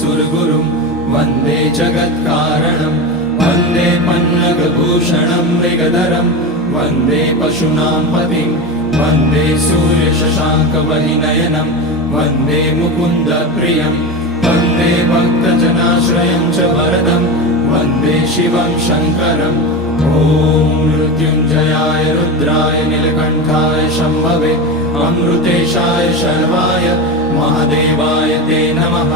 सुरगुरुं वन्दे जगत्कारणं वन्दे पन्नगभूषणं मृगधरं वन्दे पशूनां पतिं वन्दे सूर्यशशाङ्कवहिनयनं वन्दे मुकुन्दप्रियं वन्दे भक्तजनाश्रयं च वरदं वन्दे शिवं शङ्करम् ॐ मृत्युञ्जयाय रुद्राय नीलकण्ठाय शम्भवे अमृतेशाय शर्वाय महादेवाय ते नमः।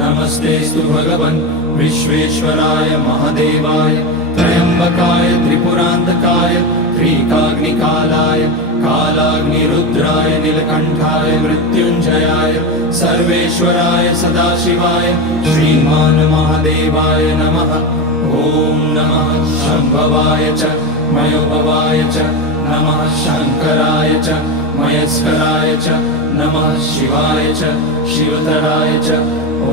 नमस्तेस्तु भगवन् विश्वेश्वराय महादेवाय त्र्यम्बकाय त्रिपुरान्तकाय त्रिकाग्निकालाय कालाग्निरुद्राय नीलकण्ठाय मृत्युञ्जयाय सर्वेश्वराय सदाशिवाय श्रीमान् महादेवाय नमः। ॐ नमः शम्भवाय च मयोभवाय च नमः शङ्कराय च मयस्कराय च नमः शिवाय च शिवतराय च ॐ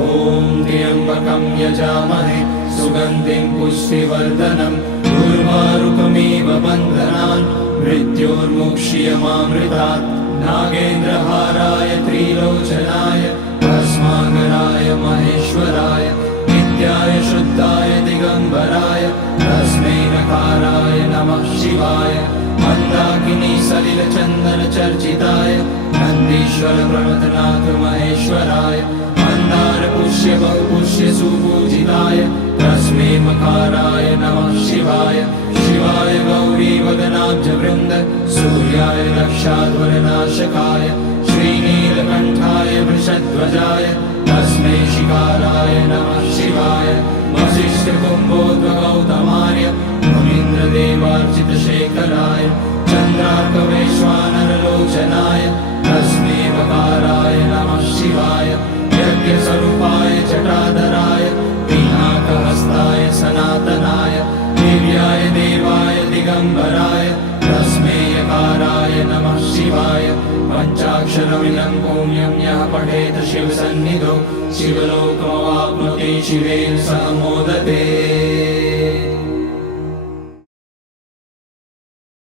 त्र्यम्बकं यजामहे सुगन्धिं पुष्टिवर्धनम् उर्वारुकमिव बन्धनान् मृत्योर्मुक्ष्यमामृतात् नागेन्द्रहाराय त्रिलोचनाय भस्माङ्गराय महेश्वराय नित्याय शुद्धाय दिगम्बराय तस्मै नकाराय नमः शिवाय मन्दाकिनी सलिलचन्दनचर्चिताय नन्दीश्वर प्रमथनाथ महेश्वराय मन्दारपुष्य बहुपुष्य सुपूजिताय तस्मै मकाराय नमः शिवाय शिवाय गौरीवदनाब्जवृन्द सूर्याय रक्षाध्वरनाशकाय श्रीनीलकण्ठाय वृषध्वजाय तस्मै शिकाराय नमः शिवाय वसिष्ठकुम्भोद्भगौतमार्य मुनीन्द्रदेवार्चितशेखराय चन्द्रार्कवैश्वानरलोचनाय तस्मै वकाराय नमः शिवाय यज्ञस्वरूपाय जटाधराय पिनाकहस्ताय सनातनाय दिव्याय देवाय दिगम्बराय तस्मै यकाराय नमः शिवाय पञ्चाक्षरमिदं पुण्यं यः पठेत शिवसन्निधौ शिवलोकमवाप्नोति शिवेन सह मोदते।